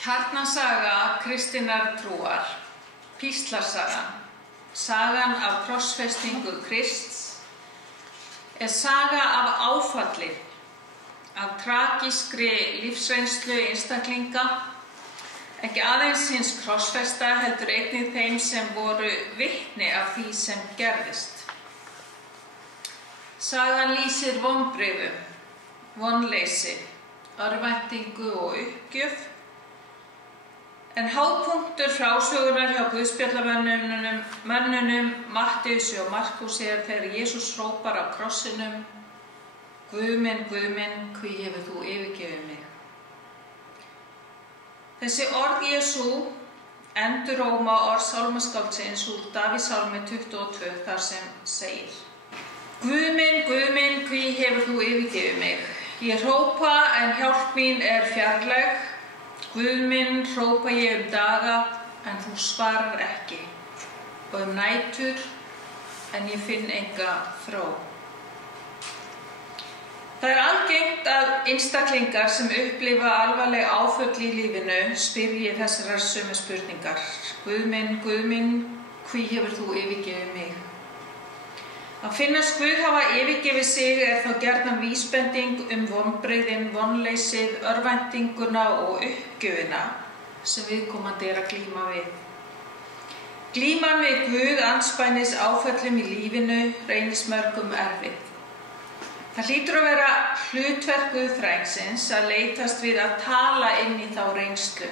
Kjarnasaga kristinnar trúar, píslarsagan, sagan af krossfestingu Krists, er saga af áfalli, af tragískri lífsreynslu einstaklinga, ekki aðeins hins krossfesta heldur einnig þeim sem voru vitni af því sem gerðist. Sagan lýsir vonbrigðum, vonleysi, örvæntingu og uppgjöf, en hápunktur frásögunar hjá guðspjallamönnunum Mattheusi og Markúsi er þegar Jesús hrópar á krossinum: Guð minn, hví hefur þú yfirgefið mig? Þessi orð Jesú enduróma orð sálmaskáldsins úr Davíðssálmi 22 þar sem segir: Guð minn, hví hefur þú yfirgefið mig? Ég hrópa en hjálp mín er fjarlæg. Guð minn, hrópa ég daga en þú svarar ekki, og nætur en ég finn enga þró. Það er algengt að einstaklingar sem upplifa alvarleg áföll í lífinu spyrji þessarar sömu spurningar: Guð minn, hví hefur þú yfirgefið mig? Að finnast Guð hafa yfirgefið sig er þá gjarnan vísbending vonbrigðin, vonleysið, örvæntinguna og uppgjöfina sem viðkomandi er að glíma við. Glíman við Guð andspænis áföllum í lífinu reynist mörgum erfið. Það hlýtur að vera hlutverk guðfræðingsins að leitast við að tala inn í þá reynslu,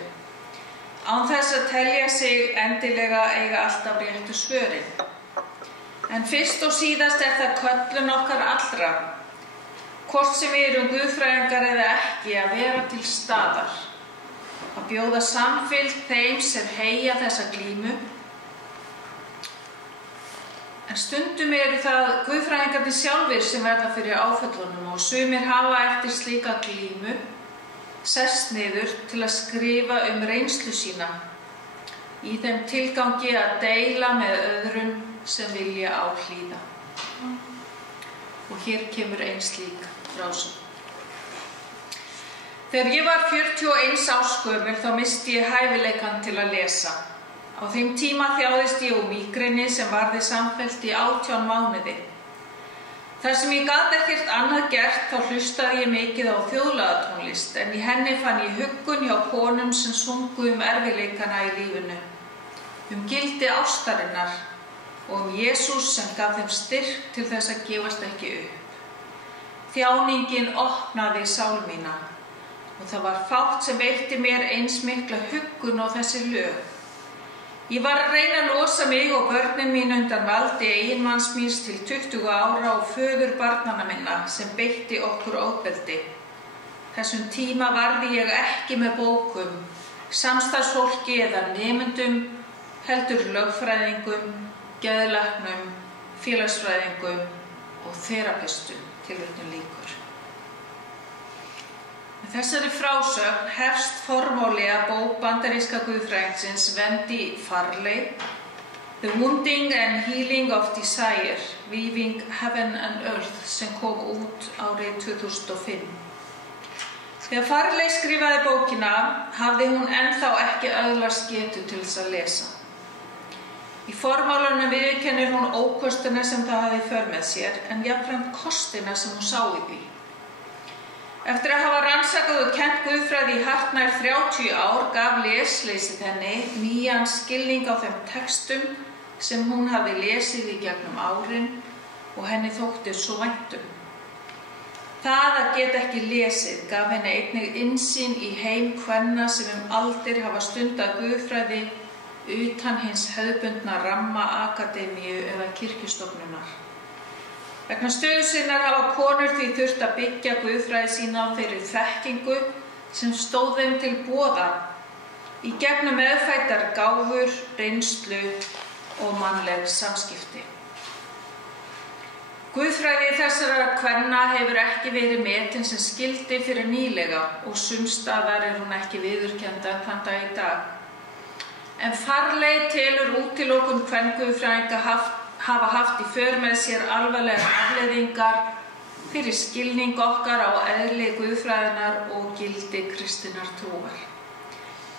án þess að telja sig endilega eiga alltaf réttu svörin. En fyrst og síðast er það köllun okkar allra, hvort sem við erum guðfræðingar eða ekki, að vera til staðar, að bjóða samfylgd þeim sem heyja þessa glímu. En stundum eru það guðfræðingarnir sjálfir sem verða fyrir áföllunum og sumir hafa eftir slíka glímu sest niður til að skrifa reynslu sína í þeim tilgangi að deila með öðrum sem vilja á hlýða. Og hér kemur ein slík frásögn. Þegar ég var 41 árs gömul þá missti ég hæfileikann til að lesa. Á þeim tíma þjáðist ég mígreni sem varði samfellt í 18 mánuði. Þar sem ég gat ekkert annað gert þá hlustaði ég mikið á þjóðlagatónlist, en í henni fann ég huggun hjá konum sem sungu erfiðleikana í lífinu, gildi ástarinnar og Jesús sem gaf þeim styrk til þess að gefast ekki upp. Þjáningin opnaði sál mína og það var fátt sem veitti mér eins mikla huggun og þessi lög. Ég var að reyna að losa mig og börnin mín undan valdi eiginmanns míns til 20 ára og föður barnanna minna sem beitti okkur ofbeldi. Þessum tíma varði ég ekki með bókum, samstarfsfólki eða nemendum, heldur lögfræðingum, geðlæknum, félagsfræðingum og þerapistum, tilvitnun lýkur. Með þessari frásögn hefst formáli að bók bandaríska guðfræðingsins Wendy Farley, The Wounding and Healing of Desire, Weaving Heaven and Earth, sem kom út árið 2005. Þegar Farley skrifaði bókina hafði hún ennþá ekki öðlast getu til þess að lesa. Í formálunum viðurkennir hún ókostina sem það hafði í för með sér, en jafnframt kostina sem hún sá í því. Eftir að hafa rannsakað og kennt guðfræði í hartnær 30 ár gaf lesleysið henni nýjan skilning á þeim textum sem hún hafði lesið í gegnum árin og henni þótti svo vænt um. Það að geta ekki lesið gaf henni einnig innsýn í heim kvenna sem aldir hafa stundað guðfræði utan hins hefðbundna ramma akademíu eða kirkjustofnunar. Vegna stöðu sinnar hafa konur því þurft að byggja guðfræði sína á þeirri þekkingu sem stóð þeim til boða í gegnum meðfæddar gáfur, reynslu og mannleg samskipti. Guðfræði þessara kvenna hefur ekki verið metin sem skyldi fyrir nýlega og sumstaðar er hún ekki viðurkennd þann dag í dag. En Farley telur útilokun kvenguðfræðinga hafa haft í för með sér alvarlegar afleiðingar fyrir skilning okkar á eðli guðfræðinnar og gildi kristinnar trúar.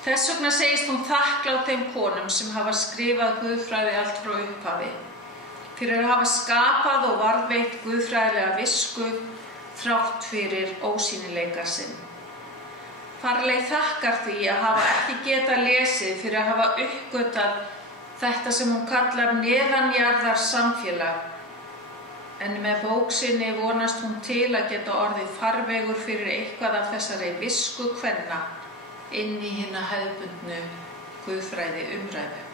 Þess vegna segist hún þakklát þeim konum sem hafa skrifað guðfræði allt frá upphafi, fyrir að hafa skapað og varðveitt guðfræðilega visku þrátt fyrir ósýnileika sinn. Farley þakkar því að hafa ekki getað lesið fyrir að hafa uppgötvað þetta sem hún kallar neðanjarðar samfélag, en með bók sinni vonast hún til að geta orðið farvegur fyrir eitthvað af þessari visku kvenna inn í hina hefðbundnu guðfræði umræðu.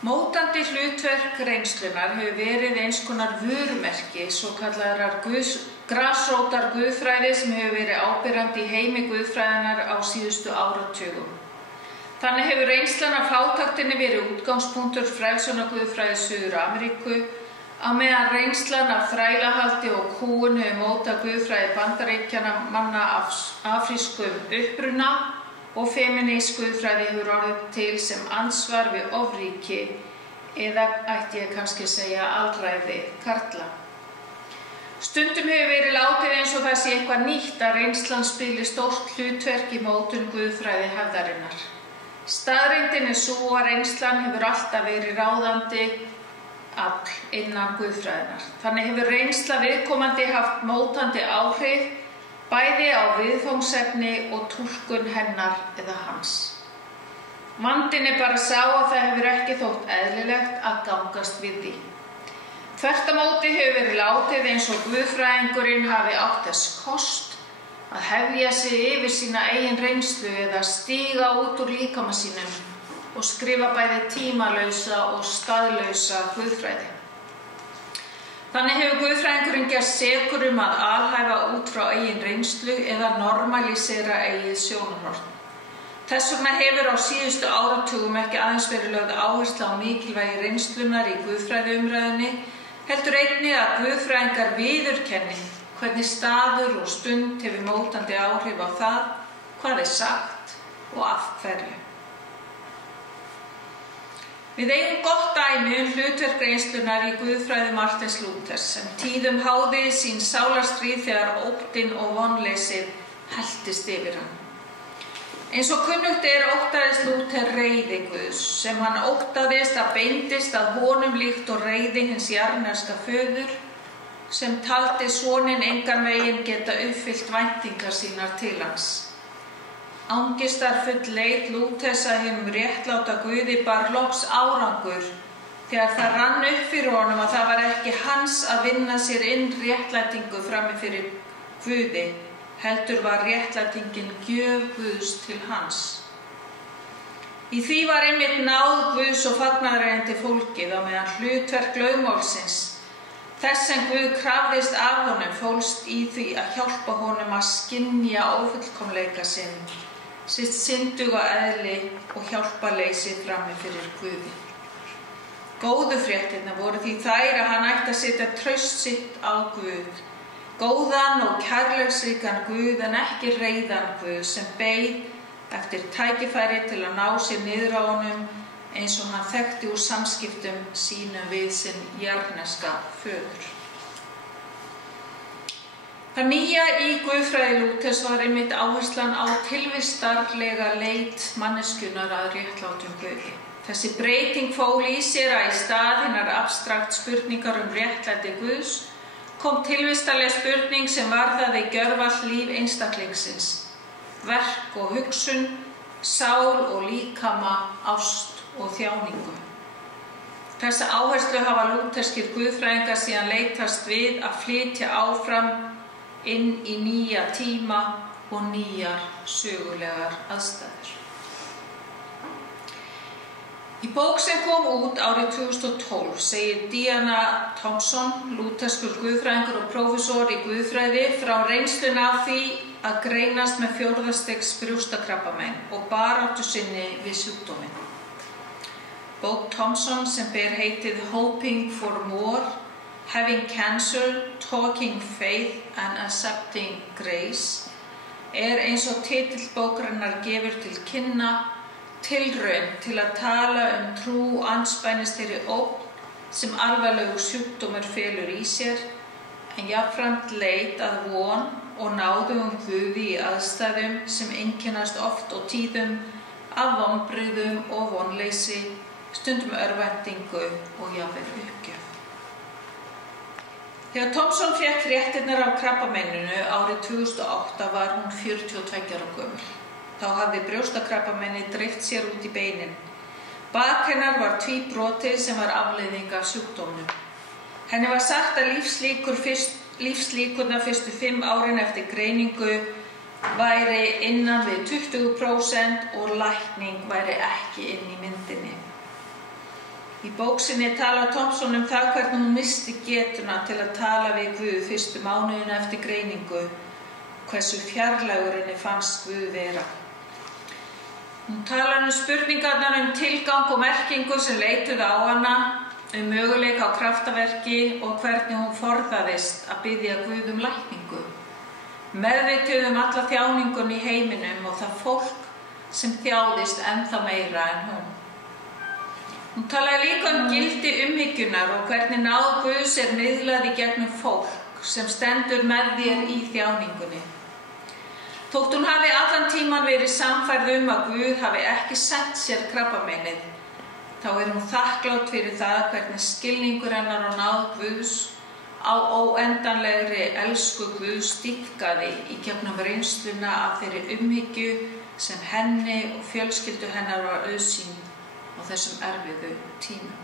Mótandi hlutverk reynslunar hefur verið eins konar vörumerki, svokallaðrar grasrótar guðfræði sem hefur verið áberandi í heimi guðfræðinar á síðustu áratugum. Þannig hefur reynslan af fátæktinni verið útgangspunktur frelsunarguðfræði Suður-Ameríku, á meðan reynslan af þrælahaldi og kúgun hefur mótað guðfræði Bandaríkjanna manna af afrískum uppruna og femínísk guðfræði hefur orðið til sem ansvar við ofríki eða ætti ég kannski segja alræði karla. Stundum hefur verið látið eins og það sé eitthvað nýtt að reynslan spili stórt hlutverk í mótun guðfræði hefðarinnar. Staðreyndin sú að reynslan hefur alltaf verið ráðandi afl innan guðfræðinar. Þannig hefur reynsla viðkomandi haft mótandi áhrif bæði á viðfangsefni og túlkun hennar eða hans. Vandinn bara sá að það hefur ekki þótt eðlilegt að gangast við því. Þvert á móti hefur verið látið eins og guðfræðingurinn hafi átt þess kost að hefja sig yfir sína eigin reynslu eða stíga út úr líkama sínum og skrifa bæði tímalausa og staðlausa guðfræði. Þannig hefur guðfræðingurinn gerst sekur að alhæfa út frá eigin reynslu eða normalísera eigið sjónarhorn. Þess vegna hefur á síðustu áratugum ekki aðeins verið lögð áhersla á mikilvægi reynslunar í guðfræðiumræðunni, heldur einnig að guðfræðingar viðurkenni hvernig staður og stund hefur mótandi áhrif á það, hvað sagt og af hverju. Við eigum gott dæmi hlutverk reynslunar í guðfræði Martins Lúthers sem tíðum háði sín sálarstríð þegar óttinn og vonleysið helltist yfir hann. Eins og kunnugt óttaðist Lúther reiði Guðs sem hann óttaðist að beindist að honum líkt og reiði hins jarðneska föður sem taldi soninn engan veginn geta uppfyllt væntingar sínar til hans. Angistarfull leit Lúthers að hinum réttláta Guði bar loks árangur þegar það rann upp fyrir honum að það var ekki hans að vinna sér inn réttlætingu frammi fyrir Guði, heldur var réttlætingin gjöf Guðs til hans. Í því var einmitt náð Guðs og fagnaðarerindi fólkið á meðan hlutverk lögmálsins, þess sem Guð krafðist af honum, fólst í því að hjálpa honum að skynja ófullkomleika sinn, sitt synduga eðli og hjálparleysi frammi fyrir Guði. Góðu fréttirnar voru því þær að hann ætti að setja traust sitt á Guð, góðan og kærleiksríkan Guð en ekki reiðan Guð sem beið eftir tækifæri til að ná sér niður á honum eins og hann þekkti úr samskiptum sínum við sinn jarðneska föður. Það nýja í guðfræði Lúthers var einmitt áherslan á tilvistarlega leit manneskjunnar að réttlátum Guði. Þessi breyting fól í sér að í stað hinnar abstrakt spurningar réttlæti Guðs kom tilvistarleg spurning sem varðaði gjörvallt líf einstaklingsins, verk og hugsun, sál og líkama, ást og þjáningu. Þessa áherslu hafa lúterskir guðfræðingar síðan leitast við að flytja áfram inn í nýja tíma og nýjar sögulegar aðstæður. Í bók sem kom út árið 2012 segir Diana Thompson, lúterskur guðfræðingur og prófessor í guðfræði, frá reynslunni af því að greinast með 4. stigs brjóstakrabbamein og baráttu sinni við sjúkdóminn. Bók Thompson sem ber heitið Hoping for More, Having Cancer, Talking Faith and Accepting Grace eins og titill bókarinnar gefur til kynna tilraun til að tala trú andspænis þeirri ógn sem alvarlegur sjúkdómur felur í sér, en jafnframt leit að von og náðugum Guði í aðstæðum sem einkennast oft og tíðum af vonbrigðum og vonleysi, stundum örvæntingu og jafnvel uppgjöf. Þegar Thompson fékk fréttirnar af krabbameininu árið 2008 var hún 42 ára gömul. Þá hafði brjóstakrabbameini dreift sér út í beinin. Bak hennar var tvíbrotið sem var afleiðing af sjúkdómnum. Henni var sagt að lífslíkurnar fyrstu 5 árin eftir greiningu væri innan við 20% og lækning væri ekki inn í myndinni. Í bók sinni talar Thompson það hvernig hún missti getuna til að tala við Guð fyrstu mánuðina eftir greiningu, hversu fjarlægur henni fannst Guð vera. Hún talar spurningarnar tilgang og merkingu sem leituðu á hana, möguleika á kraftaverki og hvernig hún forðaðist að biðja Guð lækningu. Meðvituð alla þjáningun í heiminum og það fólk sem þjáðist ennþá meira en hún. Hún talaði líka gildi umhyggjunar og hvernig náð Guðs miðlað í gegnum fólk sem stendur með þér í þjáningunni. Þótt hún hafi allan tíman verið sannfærð að Guð hafi ekki sent sér krabbameinið, þá hún þakklát fyrir það hvernig skilningur hennar og náð Guðs á óendanlegri elsku Guðs dýpkaði í gegnum reynsluna af þeirri umhyggju sem henni og fjölskyldu hennar var auðsýnd á þessum erfiðu tímum.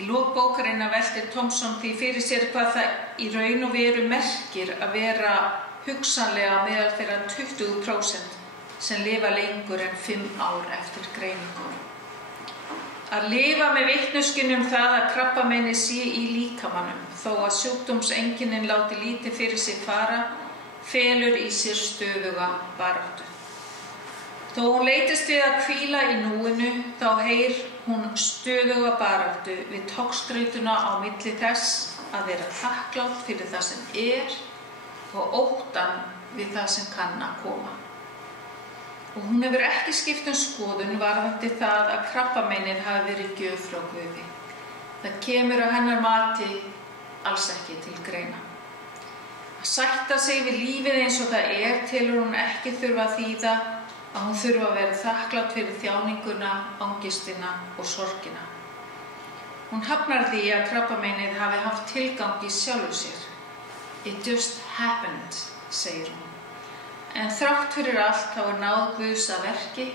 Í lok bókarinnar veltir Thompson því fyrir sér hvað það í raun og veru merkir að vera hugsanlega meðal þeirra 20% sem lifa lengur en 5 ár eftir greiningu. Að lifa með vitneskjunni það að krabbameini sé í líkamanum, þó að sjúkdómseinkennin láti lítið fyrir sig fara, felur í sér stöðuga baráttu. Þó hún leitist við að hvíla í núinu, þá heyr hún stöðuga baráttu við togstrautuna á milli þess að vera þakklát fyrir það sem og óttan við það sem kann að koma. Og hún hefur ekki skipt skoðun varðandi það að krabbameinið hafi verið gjöf frá Guði. Það kemur á hennar mati alls ekki til greina. Að sætta sig við lífið eins og það telur hún ekki þurfa að þýða að hún þurfa að vera þakklát fyrir þjáninguna, angistina og sorgina. Hún hafnar því að krabbameinið hafi haft tilgang í sjálfu sér. It just happened, segir hún. En þrátt fyrir allt þá náð Guðs að verki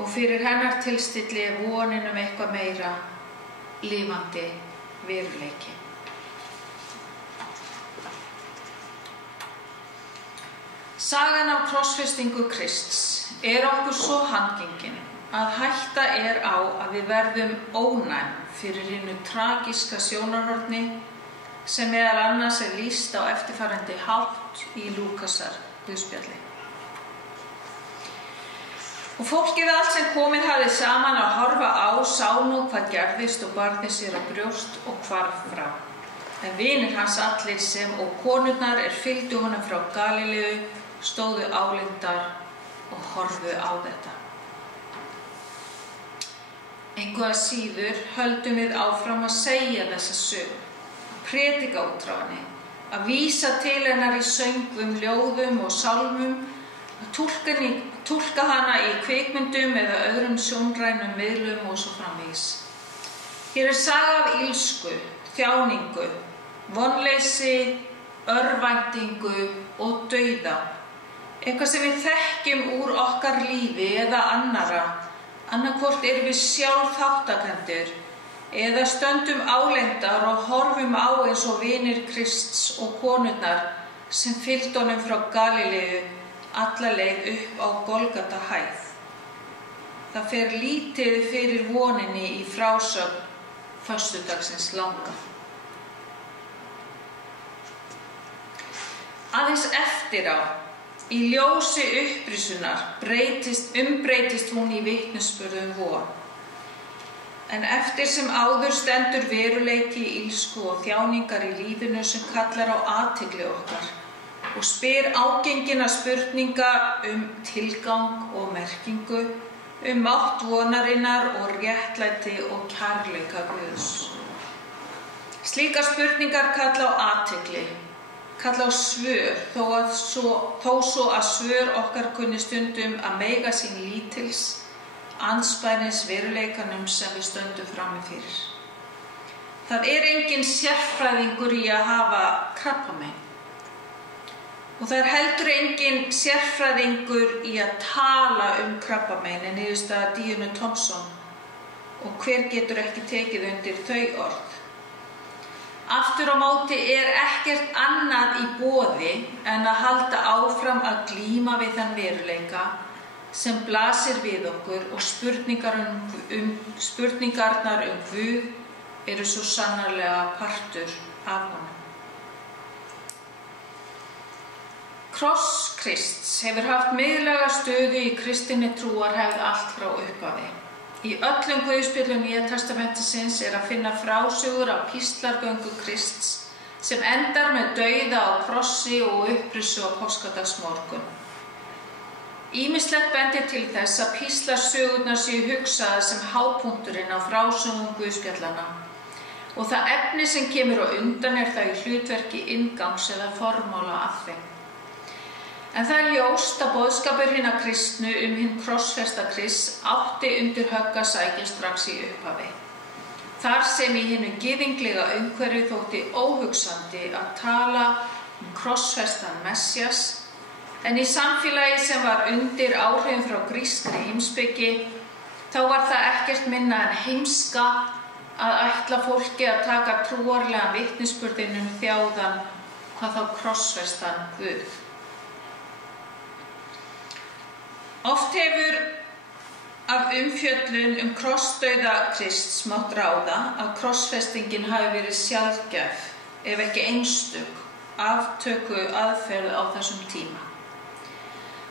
og fyrir hennar tilstilli vonin eitthvað meira, lifandi veruleiki. Sagan af krossfestingu Krists okkur svo handgengin að hætta á að við verðum ónæm fyrir hinu tragíska sjónarhorni sem meðal annars lýst á eftirfarandi hátt í Lúkasar guðspjalli. Og fólkið allt sem komið hafði saman að horfa á sá nú hvað gerðist og barði sér á brjóst og hvarf frá. En vinir hans allir sem og konurnar fylgdu honum frá Galileu stóðu álengdar og horfðu á þetta. Engu að síður höldum við áfram að segja þessa sögu, að predika út frá henni, að vísa til hennar í söngvum, ljóðum og sálmum, að túlka hana í kvikmyndum eða öðrum sjónrænum miðlum og svo framvegis. Hér saga af illsku, þjáningu, vonleysi, örvæntingu og dauða. Eitthvað sem við þekkjum úr okkar lífi eða annarra, annarkvort við sjálf þáttakendur eða stöndum álengdar og horfum á eins og vinir Krists og konurnar sem fylgdu honum frá Galileu alla leið upp á Golgata hæð. Það fer lítið fyrir voninni í frásögn föstudagsins langa. Aðeins eftir á, í ljósi upprisunar, umbreytist hún í vitnisburð von. En eftir sem áður stendur veruleiki, illsku og þjáningar í lífinu sem kallar á athygli okkar og spyr ágengina spurninga tilgang og merkingu, mátt vonarinnar og réttlæti og kærleika Guðs. Slíkar spurningar kalla á athygli kalla á svör, þó svo að svör okkar kunni stundum að meiga sín lítils, andspænis veruleikanum sem við stöndum frammi fyrir. Það engin sérfræðingur í að hafa krabbamein. Og það heldur engin sérfræðingur í að tala krabbamein en niðurstaða Díönu Thompson, og hver getur ekki tekið undir þau orð. Aftur á móti ekkert annað í boði en að halda áfram að glíma við þann veruleika sem blasir við okkur, og spurningarnar Guð eru svo sannarlega partur af honum. Kross Krists hefur haft miðlæga stöðu í kristinni trúarhefð allt frá upphafi. Í öllum guðspjöllum Nýja testamentisins að finna frásögur af píslargöngu Krists sem endar með dauða á krossi og upprissu á páskadagsmorgun. Ýmislegt bendir til þess að píslarsögurnar séu hugsaðar sem hápunkturinn á frásögum guðspjallanna, og það efni sem kemur á undan það í hlutverki inngangs eða formála að þeim. En það ljóst að boðskapur hinna kristnu hinn krossfesta Krists átti undir högg að sækja strax í upphafi. Þar sem í hinu gyðinglega umhverfi þótti óhugsandi að tala krossfestan Messias, en í samfélagi sem var undir áhrifum frá grískri heimspeki, þá var það ekkert minna en heimska að ætla fólki að taka trúarlegan vitnisburðinn þjáðan, hvað þá krossfestan Guð. Oft hefur af umfjöllun krossdauða Krists mátt ráða að krossfestingin hafi verið sjaldgæf, ef ekki einstök, aftöku aðferð á þessum tíma.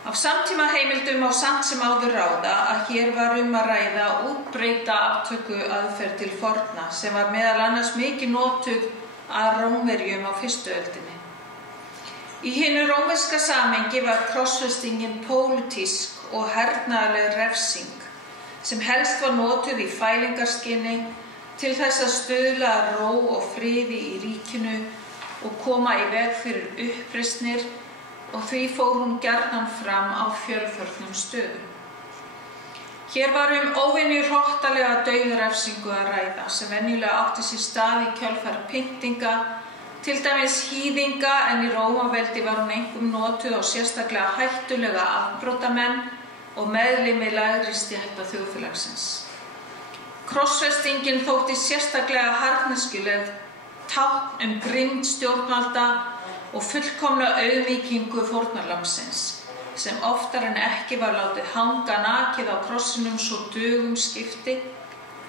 Af samtíma heimildum á samt sem áður ráða að hér var að ræða útbreidda aftöku aðferð til forna, sem var meðal annars mikið notuð af Rómverjum á fyrstu öldinni. Í hinu rómverska samhengi var krossfestingin pólitísk og hernaðarleg refsing, sem helst var notuð í fælingarskyni til þess að stuðla að ró og friði í ríkinu og koma í veg fyrir uppreisnir, og því fór hún gjarnan fram á fjölförnum stöðum. Hér var óvenju hrottalega dauðarefsingu að ræða, sem venjulega átti sér stað í kjölfar pyntinga, til dæmis hýðinga, en í Rómaveldi var hún einkum notuð á sérstaklega hættulega afbrotamenn og meðlimi lægri stétta þjóðfélagsins. Krossfestingin þótti sérstaklega harðneskjuleg tákn grimmd stjórnvalda og fullkomna auðmýkingu fórnarlambsins, sem oftar en ekki var látið hanga nakið á krossinum svo dögum skipti,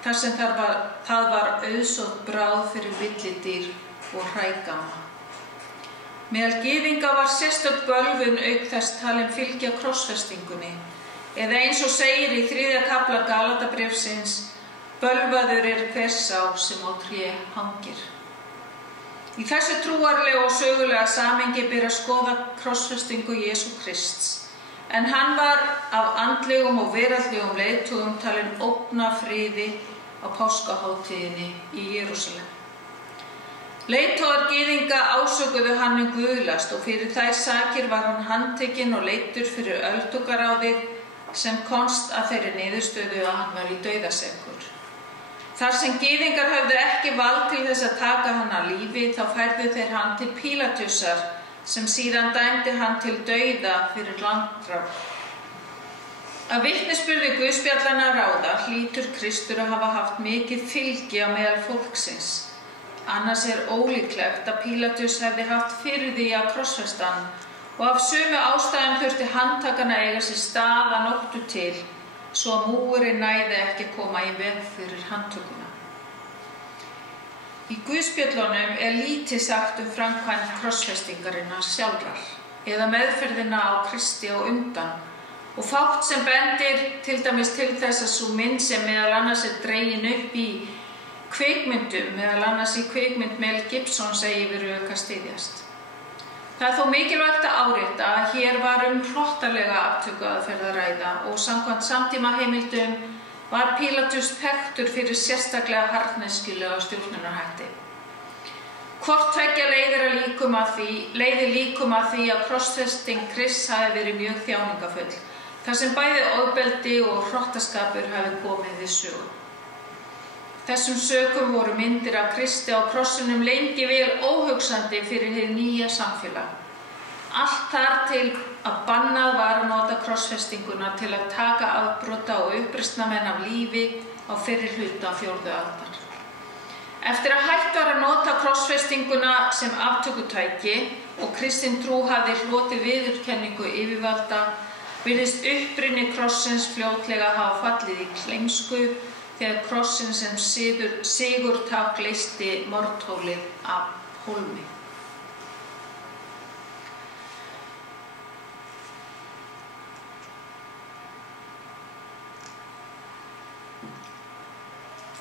þar sem það var auðsótt bráð fyrir villidýr og hrægama. Meðal gyðinga var sérstök bölvun auk þess talin fylgja krossfestingunni, eða eins og segir í 3. kafla Galatabréfsins, bölvaður hver sá sem á tré hangir. Í þessu trúarlega og sögulega samhengi ber að skoða krossfestingu Jesú Krists, en hann var af andlegum og veraldlegum leiðtogum talin ógna friði á páskahátíðinni í Jerúsalem. Leiðtogar gyðinga ásökuðu hann guðlast, og fyrir þær sakir var hann handtekinn og leiddur fyrir öldungaráðið, sem komst að þeirri niðurstöðu að hann var í dauðasekur. Þar sem gyðingar höfðu ekki vald til þess að taka hann af lífi, þá færðu þeir hann til Pílatusar, sem síðan dæmdi hann til dauða fyrir landráð. Af vitnisburði guðspjallanna ráða hlýtur Kristur að hafa haft mikið fylgi á meðal fólksins. Annars ólíklegt að Pílatus hefði haft fyrir því að krossfesta hann, og af sömu ástæðum þurfti handtakan að eiga sér stað að nóttu til, svo að múgurinn næði ekki að koma í veg fyrir handtökuna. Í guðspjöllunum lítið sagt framkvæmd krossfestingarinnar sjálfrar, eða meðferðina á Kristi á undan, og fátt sem bendir til dæmis til þess að sú mynd sem meðal annars dregin upp í kvikmyndum, meðal annars í kvikmynd Mel Gibson eigi við rök að styðjast. Það þó mikilvægt að árétta að hér var hrottalega aftökuaðferð að ræða, og samkvæmt samtíma heimildum var Pílatus þekktur fyrir sérstaklega harðneskjulega stjórnunarhætti. Hvort tveggja leiðir líkum að því að krossfesting Krists hafi verið mjög þjáningafull, þar sem bæði ofbeldi og hrottaskapur hafi komið við sögu. Þessum sökum voru myndir af Kristi á krossinum lengi vel óhugsandi fyrir hið nýja samfélag. Allt þar til að bannað var að nota krossfestinguna til að taka afbrota og uppreisnarmenn af lífi á fyrri hluta 4. aldar. Eftir að hætt var að nota krossfestinguna sem aftökutæki og kristin trú hafði hlotið viðurkenningu yfirvalda, virðist uppruni krossins fljótlega hafa fallið í gleymsku þegar krossin sem sigurták leysti morðtólið af hólmi.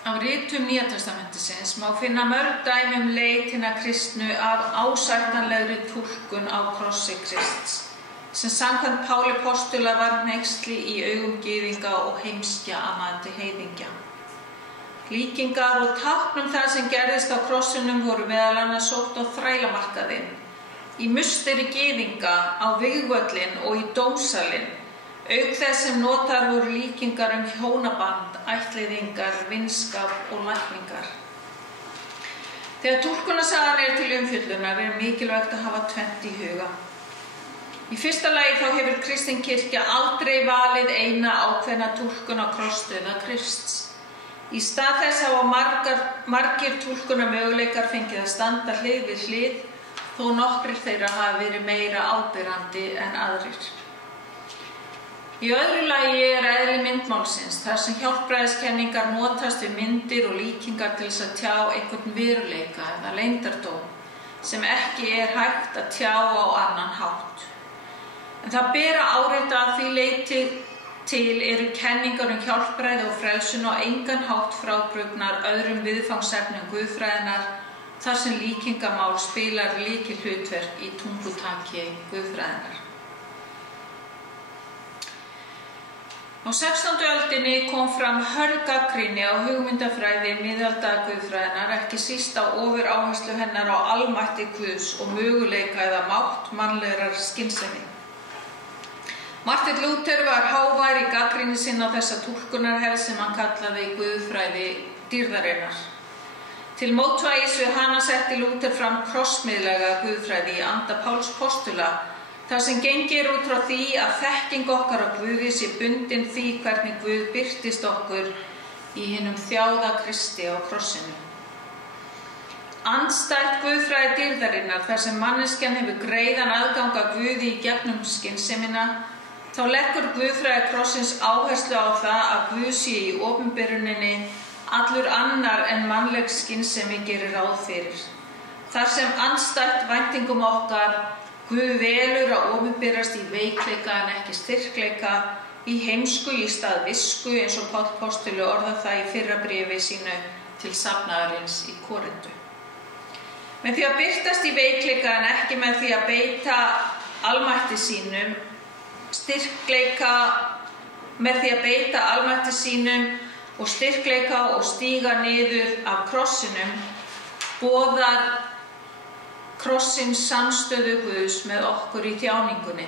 Á ritum Nýja testamentisins má finna mörg dæmi leit hinna kristnu af ásættanlegri túlkun á krossi Krists, sem samkvæmt Páli postula var hneyksli í augum gyðinga og heimskja að mati heiðingja. Líkingar og tákn það sem gerðist á krossinum voru meðal annars sótt á þrælamarkaðinn, í musteri gyðinga, á vígvöllinn og í dómsalinn, auk þess sem notaðar voru líkingar hjónaband, ættleiðingar, vinskap og lækningar. Þegar túlkunarsagan til umfjöllunar mikilvægt að hafa tvennt í huga. Í fyrsta lagi þá hefur kristin kirkja aldrei valið eina ákveðna túlkun á krossdauða Krists. Í stað þess hafa margir túlkunarmöguleikar fengið að standa hlið við hlið, þó nokkrir þeirra hafa verið meira áberandi en aðrir. Í öðru lagi eðli myndmálsins, þar sem hjálpræðiskenningar notast við myndir og líkingar til þess að tjá einhvern veruleika eða leyndardóm, sem ekki hægt að tjá á annan hátt. En það ber að árétta að því leyti til eru kenningar hjálpræði og frelsun á engan hátt frábrugðnar öðrum viðfangsefnum guðfræðinnar, þar sem líkingamál spilar lykilhlutverk í tungutaki guðfræðinnar. Á 16. öldinni kom fram hörð gagnrýni á hugmyndafræði miðaldaguðfræðinnar, ekki síst á ofuráherslu hennar á almætti Guðs og möguleika eða mátt mannlegrar skynsemi. Martin Luther var hávær í gagnrýni sinni á þessa túlkunarhefð sem hann kallaði guðfræði dýrðarinnar. Til mótvægis við hana setti Luther fram krossmiðlæga guðfræði í anda Páls postula, þar sem gengir út frá því að þekking okkar á Guði sé bundin því hvernig Guð birtist okkur í hinum þjáða Kristi á krossinu. Andstætt guðfræði dýrðarinnar, þar sem manneskjan hefur greiðan aðgang að Guði í gegnum skynsemina, þá leggur guðfræði krossins áherslu á það að Guð sé í opinberuninni allur annar en mannleg skynsemi gerir ráð fyrir. Þar sem andstætt væntingum okkar Guð velur að opinberast í veikleika en ekki styrkleika, í heimsku í stað visku, eins og Páll postuli orðar það í fyrra bréfi sínu til safnaðarins í Korintu. Með því að birtast í veikleika en ekki með því að beita almætti sínum, og styrkleika og stíga niður af krossinum, boðar krossins samstöðu Guðs með okkur í þjáningunni.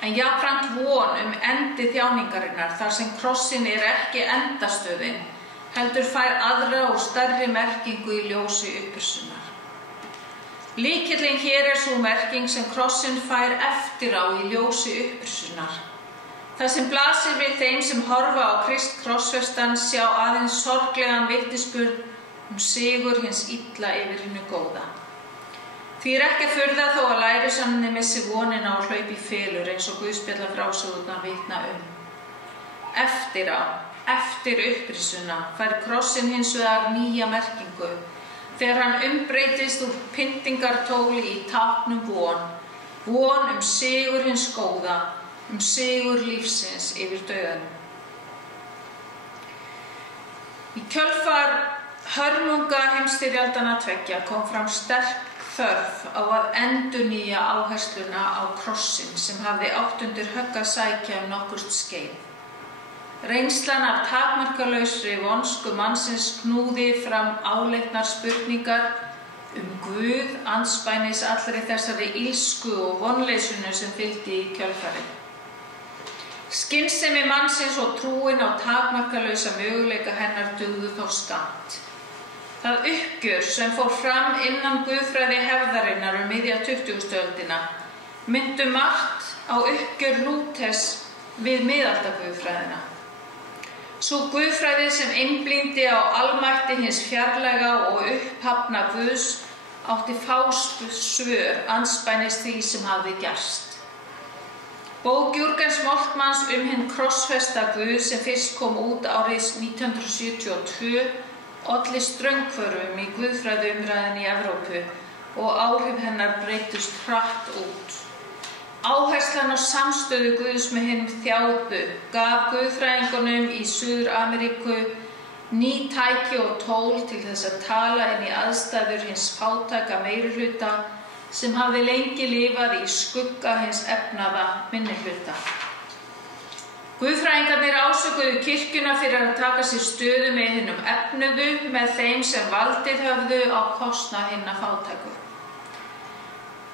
En jafnframt von endi þjáningarinnar, þar sem krossin ekki endastöðin, heldur fær aðra og stærri merkingu í ljósi upprisunnar. Lykillinn hér sú merking sem krossin fær eftir á í ljósi upprisunnar. Það sem blasir við þeim sem horfa á Krist krossfestan sjá aðeins sorglegan vitnisburð sigur hins illa yfir hinu góða. Því ekki að furða þó að lærisveinarnir missi vonina og hlaupi í felur, eins og guðspjallafrásögurnar vitna Eftir upprisuna fær krossin hins vegar nýja merkingu, þegar hann umbreytist úr pyndingartóli í tákn von sigur hins góða, sigur lífsins yfir dauðanum. Í kjölfar hörmunga heimsstyrjaldanna tveggja kom fram sterk þörf á að endurnýja áhersluna á krossin sem hafði átt undir högg að sækja nokkurt skeið. Reynslan af takmarkalausri vonsku mannsins knúði fram áleitnar spurningar Guð andspænis allri þessari illsku og vonleysinu sem fylgdi í kjölfarið. Skynsemi mannsins og trúin á takmarkalausa möguleika hennar dugðu þó skammt. Það uppgjör sem fór fram innan guðfræði hefðarinnar miðja 20. öldina minntu margt á uppgjör Lúthers við miðaldaguðfræðina. Sú guðfræði sem einblíndi á almætti hins fjarlæga og upphafna Guðs átti fá svör andspænis því sem hafði gerst. Bók Jürgens Moltmanns hinn krossfesta Guð sem fyrst kom út árið 1972 olli straumhvörfum í guðfræðiumræðunni í Evrópu og áhrif hennar breyttust hratt út. Áherslan á samstöðu Guðs með hinum þjáðu gaf guðfræðingunum í Suður-Ameríku ný tæki og tól til þess að tala inn í aðstæður hins fátæka meirihluta sem hafði lengi lifað í skugga hins efnaða minnihluta. Guðfræðingarnir ásökuðu kirkjuna fyrir að taka sér stöðu með hinum efnuðu með þeim sem valdið höfðu á kostnað hinna fátæku.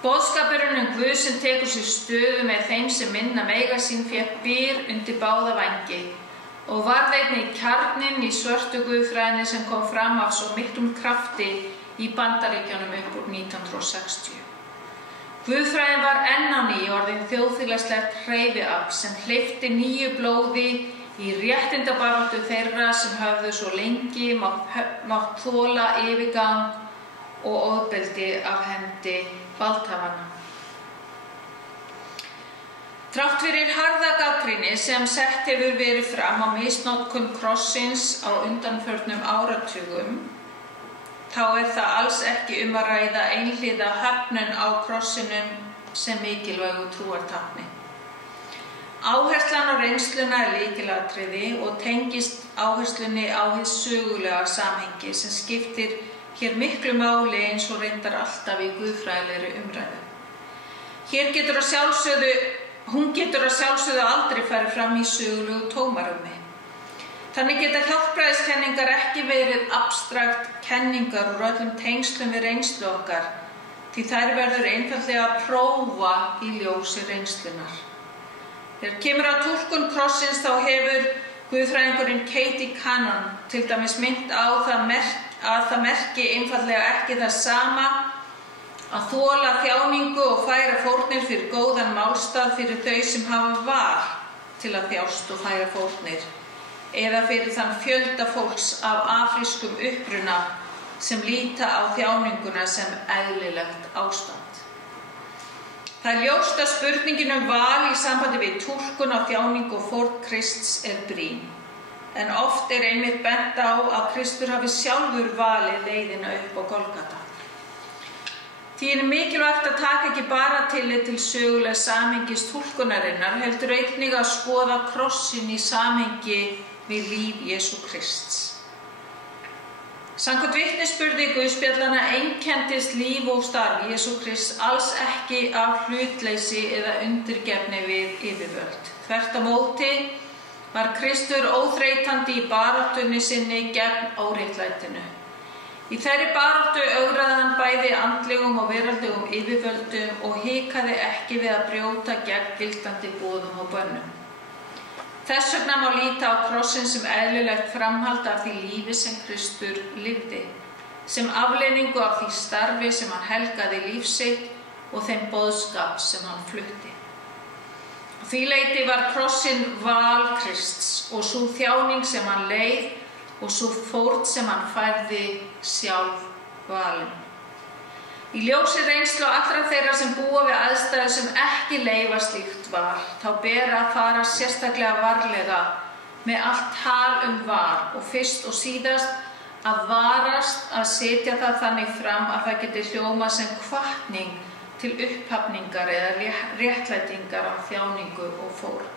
Boðskapurinn Guð sem tekur sér stöðu með þeim sem minna mega sín fékk byr undir báða vængi og varð einnig kjarninn í svörtu guðfræðinni sem kom fram af svo miklum krafti í Bandaríkjunum upp úr 1960. Guðfræðin var enn á ný orðin þjóðfélagslegt hreyfiafl sem hleypti nýju blóði í réttindabaráttu þeirra sem höfðu svo lengi mátt þola yfirgang og ofbeldi af hendi valdhafanna. Þrátt fyrir harða gagnrýni sem sett hefur verið fram á misnotkun krossins á undanförnum áratugum, þá það alls ekki að ræða einhliða höfnun á krossinum sem mikilvægu trúartákni. Áherslan á reynsluna lykilatriði og tengist áherslunni á hið sögulega samhengi sem skiptir hér miklu máli eins og reyndar alltaf í guðfræðilegri umræðu. Hún getur að sjálfsögðu aldrei farið fram í sögulegu tómarúmi. Þannig geta hjálpræðiskenningar ekki verið abstrakt kenningar úr öllum tengslum við reynslu okkar, því þær verður einfaldlega að prófa í ljósi reynslunnar. Þegar kemur að túlkun krossins þá hefur guðfræðingurinn Katie Cannon til dæmis minnt á að það merki einfaldlega ekki það sama að þola þjáningu og færa fórnir fyrir góðan málstað fyrir þau sem hafa val til að þjást og færa fórnir, eða fyrir þann fjölda fólks af afrískum uppruna sem líta á þjáninguna sem eðlilegt ástand. Það ljóst að spurningin val í sambandi við túlkun á þjáningu og fórn Krists brýn, en oft einmitt bent á að Kristur hafi sjálfur valið leiðina upp á Golgata. Því mikilvægt að taka ekki bara tillit til sögulega samhengis túlkunarinnar, heldur einnig að skoða krossin í samhengi við líf Jesú Krists. Samkvæmt vitnisburði guðspjallanna einkenndist líf og starf Jesú Krists alls ekki af hlutleysi eða undirgefni við yfirvöld. Þvert á móti var Kristur óþreytandi í baráttunni sinni gegn óréttlætinu. Í þeirri baráttu ögraði hann bæði andlegum og veraldlegum yfirvöldum og hikaði ekki við að brjóta gegn gildandi boðum og bönnum. Þess vegna má líta á krossinn sem eðlilegt framhald af því lífi sem Kristur lifði, sem afleiðingu af því starfi sem hann helgaði líf sitt og þeim boðskap sem hann flutti. Á því leyti var krossinn val Krists og sú þjáning sem hann leið og svo fórn sem hann færði sjálf valin. Í ljósi reynslu allra þeirra sem búa við aðstæður sem ekki leyfa slíkt val, þá ber að fara sérstaklega varlega með allt tal var og fyrst og síðast að varast að setja það þannig fram að það geti hljómað sem hvatning til upphafningar eða réttlætingar á þjáningu og fórn.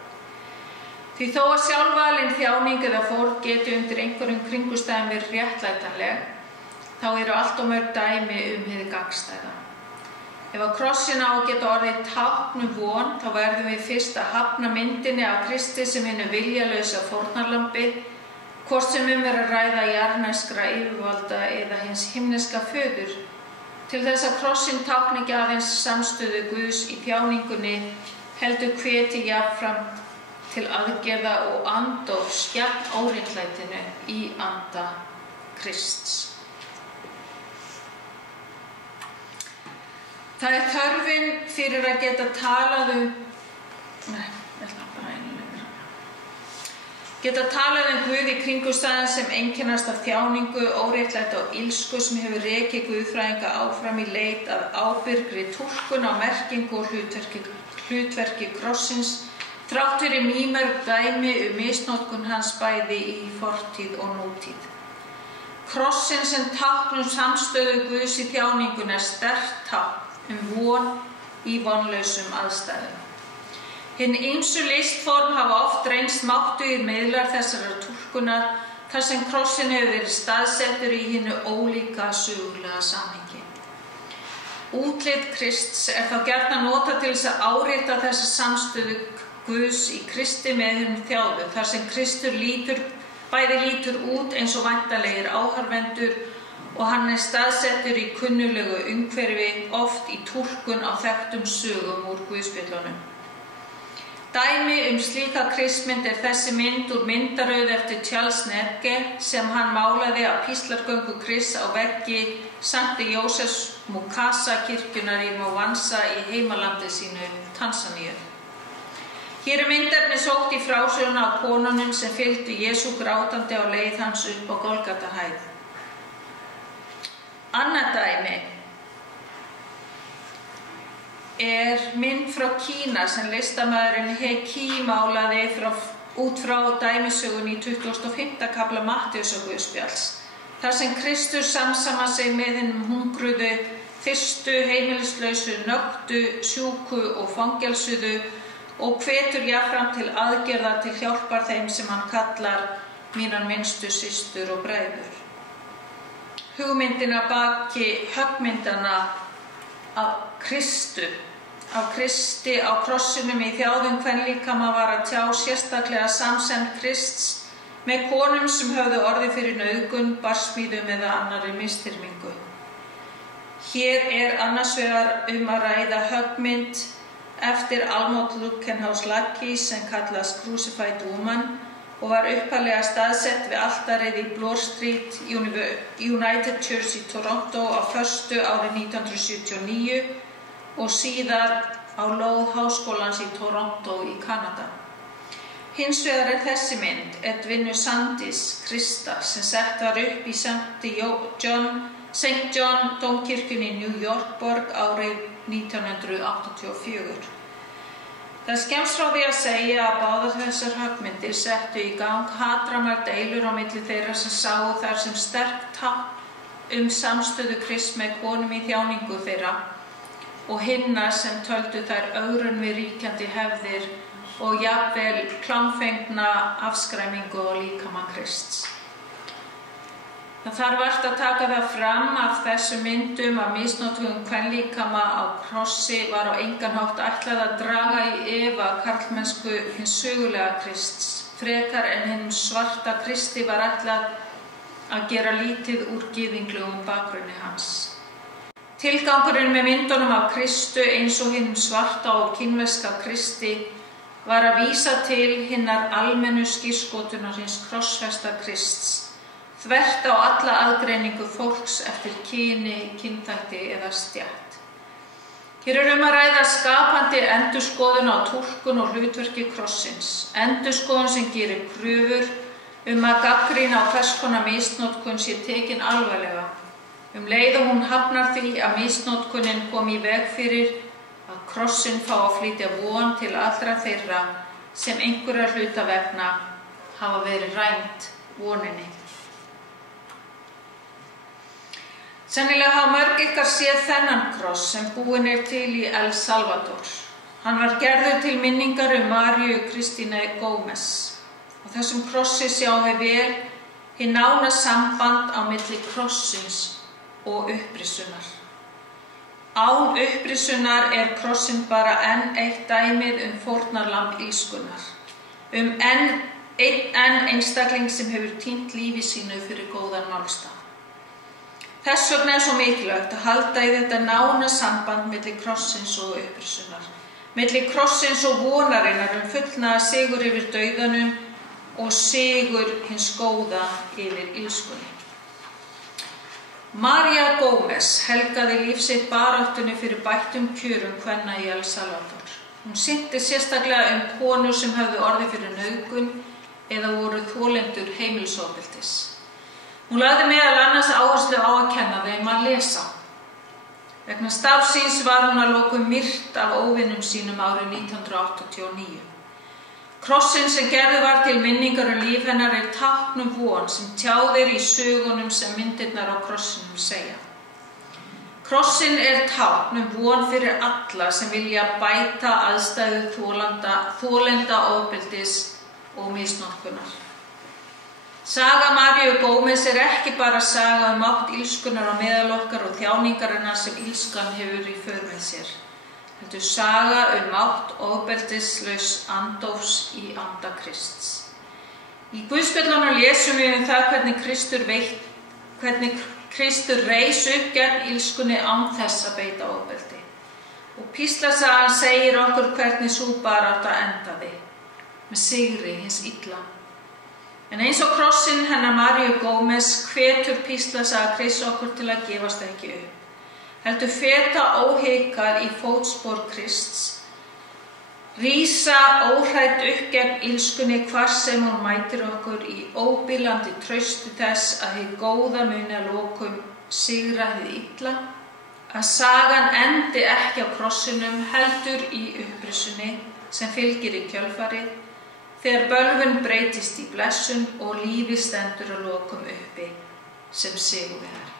Því þó að sjálfvalin þjáning eða fórn geti undir einhverjum kringumstæðum verið réttlætanleg, þá eru allt of mörg dæmi hið gagnstæða. Ef að krossin á að geta orðið tákn von, þá verðum við fyrst að hafna myndinni af Kristi sem hinu viljalausa fórnarlambi, hvort sem að ræða jarðneskra yfirvalda eða hins himneska föður, Til þess að krossinn tákni ekki aðeins samstöðu Guðs í þjáningunni, heldur hvetji jafnframt til aðgerða og andófs gegn óréttlætinu í anda Krists. Það er þörfin fyrir að geta talað Guð í kringumstæðum sem einkennast af þjáningu, óréttlæti og illsku sem hefur rekið guðfræðinga áfram í leit að ábyrgri túlkun á merkingu og hlutverki krossins, þrátt fyrir mýmörg dæmi misnotkun hans bæði í fortíð og nútíð. Krossin sem tákn samstöðu Guðs í þjáninguna er sterkt tákn von í vonlausum aðstæðum. Hin ýmsu listform hafa oft reynst máttugir miðlar þessarar túlkunar þar sem krossin hefur verið staðsettur í hinu ólíka sögulega samhengi. Útlit Krists er þá gjarnan notað til þess að árétta þessa samstöðu Guðs í Kristi með hinum þjáðu, þar sem Kristur bæði lítur út eins og væntanlegir áhorfendur og hann er staðsettur í kunnuglegu umhverfi, oft í túlkun á þekktum sögum úr Guðspjöllunum. Dæmi slíka Kristmynd er þessi mynd úr myndaröð eftir Charles Nerge sem hann málaði á píslargöngu Krists á veggi Sankti Jósefs Mukasa kirkjunar í Mwanza í heimalandi sínu Tansaníu. Hér er myndefni sótt í frásöguna af konunum sem fylgdu Jesú grátandi á leið hans upp á Golgatahæð. Annað dæmi er mynd frá Kína sem listamaðurinn He Qi málaði út frá dæmisögunni í 25. kafla Matteusarguðspjalls, þar sem Kristur samsama sig með hinum hungruðu, þyrstu, heimilislausu, nöktu, sjúku og fangelsuðu og hvetur jafnframt til aðgerða til hjálpar þeim sem hann kallar mínar minnstu systur og bræður. Hugmyndina baki höggmyndana af Kristi á krossinum í þjáðum kvenlíkama var að tjá sérstaklega samsemd Krists með konum sem höfðu orðið fyrir nauðgun, barsmíðum eða annarri misþyrmingu. Hér er annars vegar að ræða höggmynd eftir Almod Lukenhaus-Lacki sem kallast Crucified Woman og var upphaflega staðsett við altarið í Bloor Street United Church í Toronto á föstu árið 1979 og síðar á lóð háskólans í Toronto í Kanada. Hins vegar er þessi mynd Edwinu Sandys Krista sem sett var upp í St. John dómkirkjunni í New York borg árið 1984. Það er skemmst frá því að segja að báðar þessar höggmyndir settu í gang hatramar deilur á milli þeirra sem sáu þær sem sterkt tákn samstöðu Krists með konum í þjáningu þeirra og hinna sem töldu þær ögrun við ríkjandi hefðir og jafnvel klámfengna afskræmingu og líkama Krists. Það þarf vart að taka það fram af þessum myndum að misnotkun kvenlíkama á krossi var á engan hátt ætlað að draga í efa karlmennsku hins sögulega Krists, frekar en hinum svarta Kristi var ætlað að gera lítið úr gyðinglegum bakgrunni hans. Tilgangurinn með myndunum af Kristu eins og hinum svarta og kínverska Kristi var að vísa til hinnar almennu skírskotunar hins krossfesta Krists, þvert á alla aðgreiningu fólks eftir kyni, kynþætti eða stétt. Hér er að ræða skapandi endurskoðun á túlkun og hlutverki krossins, endurskoðun sem gerir kröfur að gagnrýna á hvers konar misnotkun sé tekin alvarlega, leið og hún hafnar því að misnotkunin kom í veg fyrir að krossinn fá að flytja von til allra þeirra sem einhverra hluta vegna hafa verið rænt voninni. Sennilega hafa mörg ykkar séð þennan kross sem búinn er til í El Salvador. Hann var gerður til minningar Maríu Kristínu Gómez. Á þessum krossi sjáum við vel hið nána samband á milli krossins og upprisunnar. Án upprisunnar er krossinn bara enn eitt dæmið fórnarlamb illskunnar, enn einstakling sem hefur týnt lífi sínu fyrir góðan málstað. Þess vegna svo mikilvægt að halda í þetta nána samband milli krossins og upprisunnar, milli krossins og vonarinnar fullnaða sigur yfir dauðanum og sigur hins góða yfir illskunni. María Gómez helgaði líf sitt baráttunni fyrir bættum kjörum kvenna í El Salvador. Hún sinnti sérstaklega konur sem höfðu orðið fyrir nauðgun eða voru þolendur heimilisofbeldis. Hún lagði meðal annars áherslu á að kenna þeim að lesa. Vegna starfs síns var hún að lokum myrt af óvinum sínum árið 1989. Krossinn sem gerður var til minningar líf hennar tákn von sem tjáðir í sögunum sem myndirnar á krossinum segja. Krossinn tákn von fyrir alla sem vilja bæta aðstæður þolenda ofbeldis og misnotkunar. Saga Maríu Gómez ekki bara saga mátt illskunnar á meðal okkar og þjáningarinnar sem illskan hefur í för með sér, heldur saga mátt ofbeldislaus andófs í anda Krists. Í Guðspjöllunum lesum við það hvernig Kristur reis upp gegn illskunni án þess að beita ofbeldi. Og píslasagan segir okkur hvernig sú barátta endaði, með sigri hins illa. En eins og krossinn hennar Maríu Gómez hvetur píslasaga Krists okkur til að gefast ekki upp, heldur feta óhikað í fótspor Krists, rísa óhrædd upp gegn illskunni hvar sem hún mætir okkur í óbilandi trausti þess að hið góða muni að lokum sigra hið illa, að sagan endi ekki á krossinum heldur í upprisunni sem fylgir í kjölfarið, þegar bölvun breytist í blessun og lífi stendur að lokum uppi sem sigurvegari.